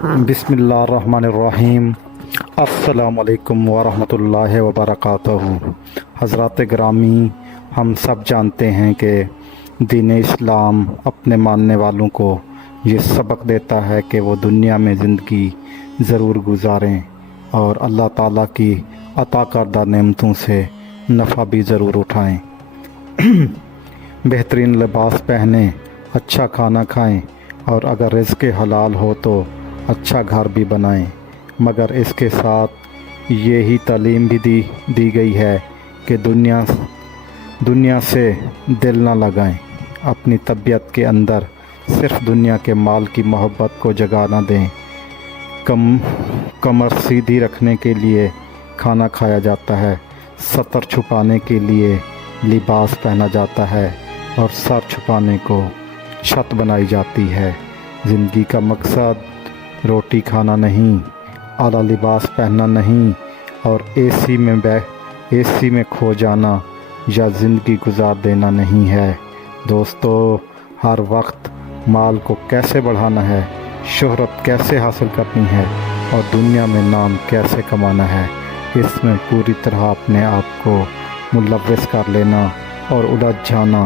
بسم اللہ الرحمن الرحیم۔ السلام علیکم ورحمۃ اللہ وبرکاتہ۔ حضرات گرامی، ہم سب جانتے ہیں کہ دین اسلام اپنے ماننے والوں کو یہ سبق دیتا ہے کہ وہ دنیا میں زندگی ضرور گزاریں اور اللہ تعالیٰ کی عطا کردہ نعمتوں سے نفع بھی ضرور اٹھائیں، بہترین لباس پہنیں، اچھا کھانا کھائیں اور اگر رزق حلال ہو تو اچھا گھر بھی بنائیں، مگر اس کے ساتھ یہی تعلیم بھی دی گئی ہے کہ دنیا سے دل نہ لگائیں، اپنی طبیعت کے اندر صرف دنیا کے مال کی محبت کو جگہ نہ دیں۔ کمر سیدھی رکھنے کے لیے کھانا کھایا جاتا ہے، ستر چھپانے کے لیے لباس پہنا جاتا ہے اور سر چھپانے کو چھت بنائی جاتی ہے۔ زندگی کا مقصد روٹی کھانا نہیں، اعلیٰ لباس پہننا نہیں اور اے سی میں کھو جانا یا زندگی گزار دینا نہیں ہے۔ دوستو، ہر وقت مال کو کیسے بڑھانا ہے، شہرت کیسے حاصل کرنی ہے اور دنیا میں نام کیسے کمانا ہے، اس میں پوری طرح اپنے آپ کو ملوث کر لینا اور الجھ جانا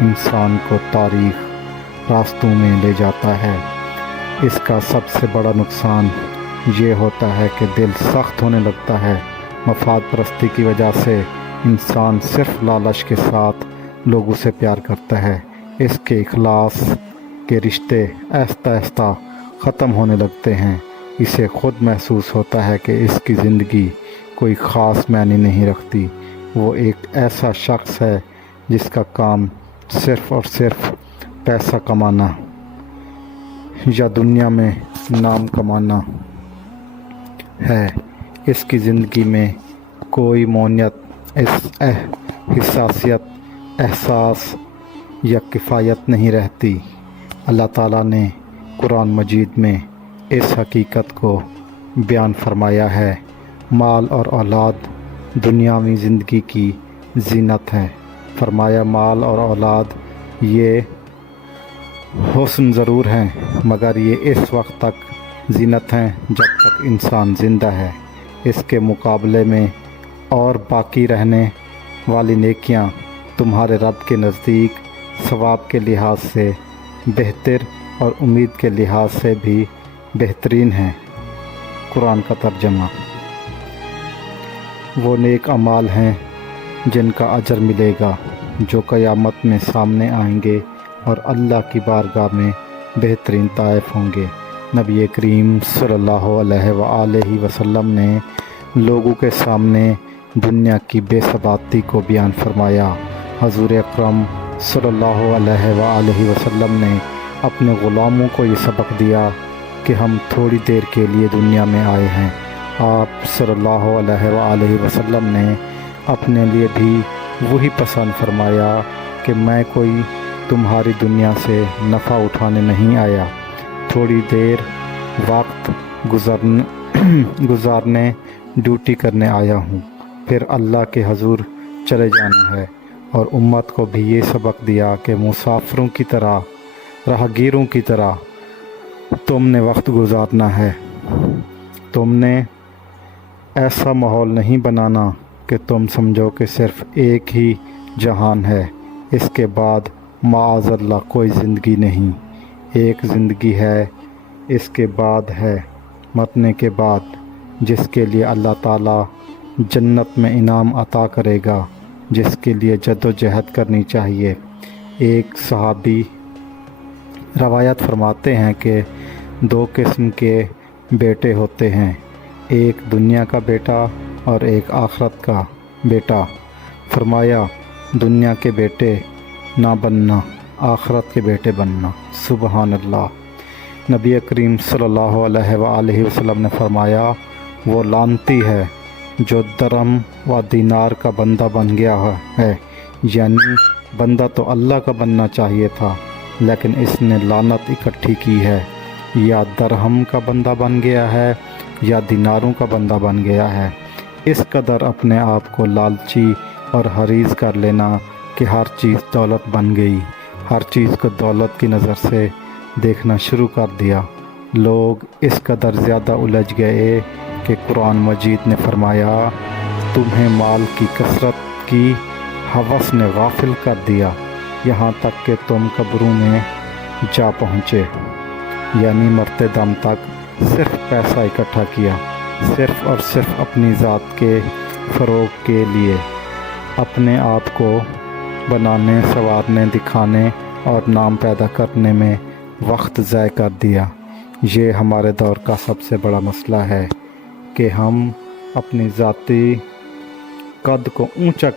انسان کو تاریخ راستوں میں لے جاتا ہے۔ اس کا سب سے بڑا نقصان یہ ہوتا ہے کہ دل سخت ہونے لگتا ہے۔ مفاد پرستی کی وجہ سے انسان صرف لالچ کے ساتھ لوگوں سے پیار کرتا ہے، اس کے اخلاص کے رشتے آہستہ آہستہ ختم ہونے لگتے ہیں۔ اسے خود محسوس ہوتا ہے کہ اس کی زندگی کوئی خاص معنی نہیں رکھتی۔ وہ ایک ایسا شخص ہے جس کا کام صرف اور صرف پیسہ کمانا یا دنیا میں نام کمانا ہے۔ اس کی زندگی میں کوئی معنویت، حساسیت، احساس یا کفایت نہیں رہتی۔ اللہ تعالیٰ نے قرآن مجید میں اس حقیقت کو بیان فرمایا ہے۔ مال اور اولاد دنیاوی زندگی کی زینت ہے۔ فرمایا مال اور اولاد یہ حسن ضرور ہیں مگر یہ اس وقت تک زینت ہیں جب تک انسان زندہ ہے۔ اس کے مقابلے میں اور باقی رہنے والی نیکیاں تمہارے رب کے نزدیک ثواب کے لحاظ سے بہتر اور امید کے لحاظ سے بھی بہترین ہیں۔ قرآن کا ترجمہ۔ وہ نیک اعمال ہیں جن کا اجر ملے گا، جو قیامت میں سامنے آئیں گے اور اللہ کی بارگاہ میں بہترین طائف ہوں گے۔ نبی کریم صلی اللہ علیہ وآلہ وسلم نے لوگوں کے سامنے دنیا کی بے ثباتی کو بیان فرمایا۔ حضور اکرم صلی اللہ علیہ وآلہ وسلم نے اپنے غلاموں کو یہ سبق دیا کہ ہم تھوڑی دیر کے لیے دنیا میں آئے ہیں۔ آپ صلی اللہ علیہ وآلہ وسلم نے اپنے لیے بھی وہی پسند فرمایا کہ میں کوئی تمہاری دنیا سے نفع اٹھانے نہیں آیا، تھوڑی دیر وقت گزارنے ڈیوٹی کرنے آیا ہوں، پھر اللہ کے حضور چلے جانا ہے۔ اور امت کو بھی یہ سبق دیا کہ مسافروں کی طرح، راہگیروں کی طرح تم نے وقت گزارنا ہے۔ تم نے ایسا ماحول نہیں بنانا کہ تم سمجھو کہ صرف ایک ہی جہان ہے، اس کے بعد معاذ اللہ کوئی زندگی نہیں۔ ایک زندگی ہے، اس کے بعد ہے مرنے کے بعد، جس کے لیے اللہ تعالیٰ جنت میں انعام عطا کرے گا، جس کے لیے جد و جہد کرنی چاہیے۔ ایک صحابی روایت فرماتے ہیں کہ دو قسم کے بیٹے ہوتے ہیں، ایک دنیا کا بیٹا اور ایک آخرت کا بیٹا۔ فرمایا دنیا کے بیٹے نہ بننا، آخرت کے بیٹے بننا۔ سبحان اللہ۔ نبی کریم صلی اللہ علیہ وآلہ وسلم نے فرمایا وہ لعنتی ہے جو درہم و دینار کا بندہ بن گیا ہے، یعنی بندہ تو اللہ کا بننا چاہیے تھا لیکن اس نے لعنت اکٹھی کی ہے، یا درہم کا بندہ بن گیا ہے یا دیناروں کا بندہ بن گیا ہے۔ اس قدر اپنے آپ کو لالچی اور حریص کر لینا کہ ہر چیز دولت بن گئی، ہر چیز کو دولت کی نظر سے دیکھنا شروع کر دیا لوگ اس قدر زیادہ الجھ گئے کہ قرآن مجید نے فرمایا تمہیں مال کی کثرت کی ہوس نے غافل کر دیا یہاں تک کہ تم قبروں میں جا پہنچے، یعنی مرتے دم تک صرف پیسہ اکٹھا کیا، صرف اور صرف اپنی ذات کے فروغ کے لیے، اپنے آپ کو بنانے، سنوارنے، دکھانے اور نام پیدا کرنے میں وقت ضائع کر دیا۔ یہ ہمارے دور کا سب سے بڑا مسئلہ ہے کہ ہم اپنی ذاتی قد کو اونچا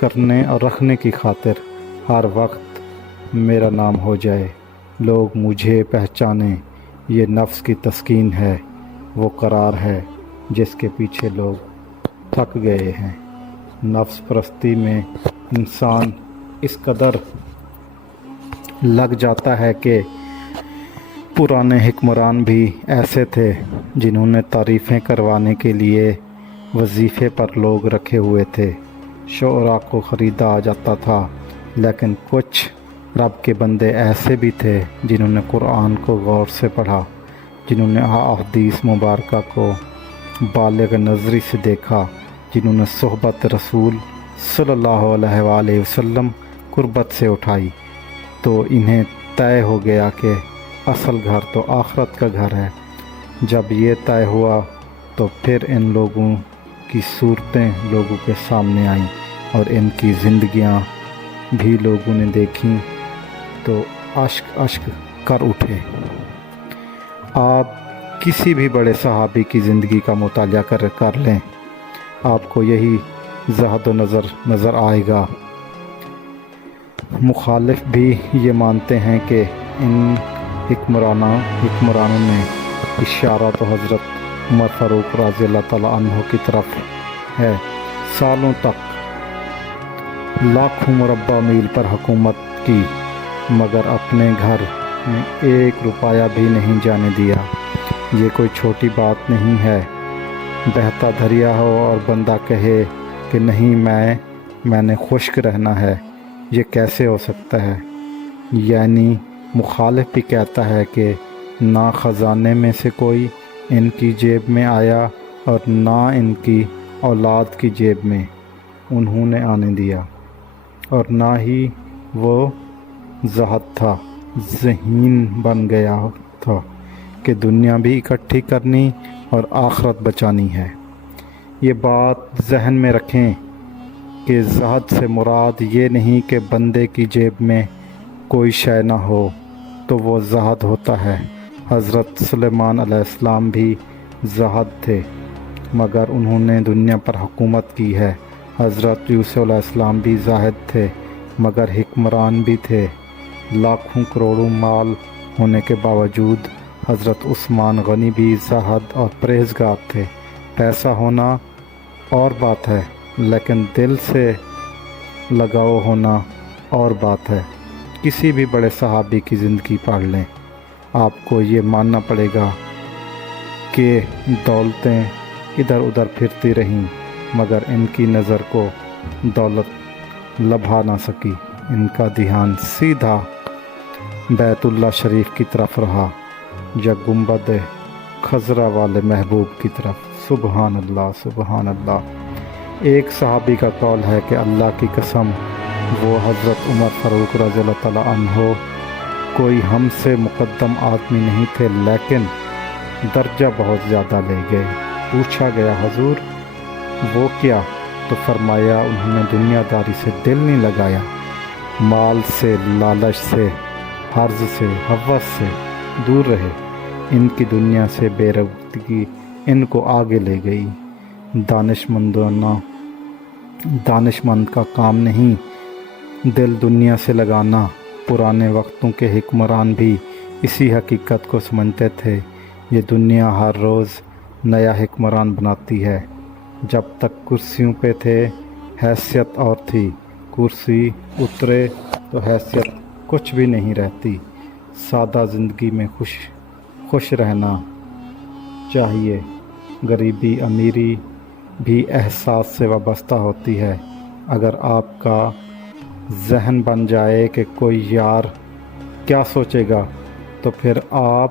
کرنے اور رکھنے کی خاطر ہر وقت میرا نام ہو جائے، لوگ مجھے پہچانیں، یہ نفس کی تسکین ہے، وہ قرار ہے جس کے پیچھے لوگ تھک گئے ہیں۔ نفس پرستی میں انسان اس قدر لگ جاتا ہے کہ پرانے حکمران بھی ایسے تھے جنہوں نے تعریفیں کروانے کے لیے وظیفے پر لوگ رکھے ہوئے تھے، شعراء کو خریدا جاتا تھا، لیکن کچھ رب کے بندے ایسے بھی تھے جنہوں نے قرآن کو غور سے پڑھا، جنہوں نے احادیث مبارکہ کو بالغ نظری سے دیکھا، جنہوں نے صحبت رسول صلی اللہ علیہ وآلہ وسلم قربت سے اٹھائی، تو انہیں طے ہو گیا کہ اصل گھر تو آخرت کا گھر ہے۔ جب یہ طے ہوا تو پھر ان لوگوں کی صورتیں لوگوں کے سامنے آئیں اور ان کی زندگیاں بھی لوگوں نے دیکھیں تو اشک اشک کر اٹھے۔ آپ کسی بھی بڑے صحابی کی زندگی کا مطالعہ کر لیں، آپ کو یہی زہد و نظر آئے گا۔ مخالف بھی یہ مانتے ہیں کہ ان حکمرانوں میں اشارہ تو حضرت عمر فاروق رضی اللہ تعالیٰ عنہ کی طرف ہے، سالوں تک لاکھوں مربع میل پر حکومت کی، مگر اپنے گھر میں ایک روپیہ بھی نہیں جانے دیا۔ یہ کوئی چھوٹی بات نہیں ہے۔ بہتا دریا ہو اور بندہ کہے کہ نہیں میں نے خشک رہنا ہے، یہ کیسے ہو سکتا ہے؟ یعنی مخالف بھی کہتا ہے کہ نہ خزانے میں سے کوئی ان کی جیب میں آیا اور نہ ان کی اولاد کی جیب میں انہوں نے آنے دیا، اور نہ ہی وہ زہد تھا، ذہین بن گیا تھا کہ دنیا بھی اکٹھی کرنی اور آخرت بچانی ہے۔ یہ بات ذہن میں رکھیں کہ زہد سے مراد یہ نہیں کہ بندے کی جیب میں کوئی شے نہ ہو تو وہ زہد ہوتا ہے۔ حضرت سلیمان علیہ السلام بھی زاہد تھے، مگر انہوں نے دنیا پر حکومت کی ہے۔ حضرت یوسف علیہ السلام بھی زاہد تھے، مگر حکمران بھی تھے۔ لاکھوں کروڑوں مال ہونے کے باوجود حضرت عثمان غنی بھی زاہد اور پرہیزگار تھے۔ پیسہ ہونا اور بات ہے، لیکن دل سے لگاؤ ہونا اور بات ہے۔ کسی بھی بڑے صحابی کی زندگی پڑھ لیں، آپ کو یہ ماننا پڑے گا کہ دولتیں ادھر ادھر پھرتی رہیں، مگر ان کی نظر کو دولت لبھا نہ سکی۔ ان کا دھیان سیدھا بیت اللہ شریف کی طرف رہا یا گنبد خضرا والے محبوب کی طرف۔ سبحان اللہ، سبحان اللہ۔ ایک صحابی کا قول ہے کہ اللہ کی قسم وہ حضرت عمر فاروق رضی اللہ تعالیٰ عنہ کوئی ہم سے مقدم آدمی نہیں تھے، لیکن درجہ بہت زیادہ لے گئے۔ پوچھا گیا حضور وہ کیا؟ تو فرمایا انہوں نے دنیا داری سے دل نہیں لگایا، مال سے، لالچ سے، حرض سے، ہوس سے دور رہے۔ ان کی دنیا سے بے رغبتی ان کو آگے لے گئی۔ دانشمند کا کام نہیں دل دنیا سے لگانا۔ پرانے وقتوں کے حکمران بھی اسی حقیقت کو سمجھتے تھے۔ یہ دنیا ہر روز نیا حکمران بناتی ہے۔ جب تک کرسیوں پہ تھے حیثیت اور تھی، کرسی اترے تو حیثیت کچھ بھی نہیں رہتی۔ سادہ زندگی میں خوش رہنا چاہیے۔ غریبی امیری بھی احساس سے وابستہ ہوتی ہے۔ اگر آپ کا ذہن بن جائے کہ کوئی یار کیا سوچے گا، تو پھر آپ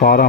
12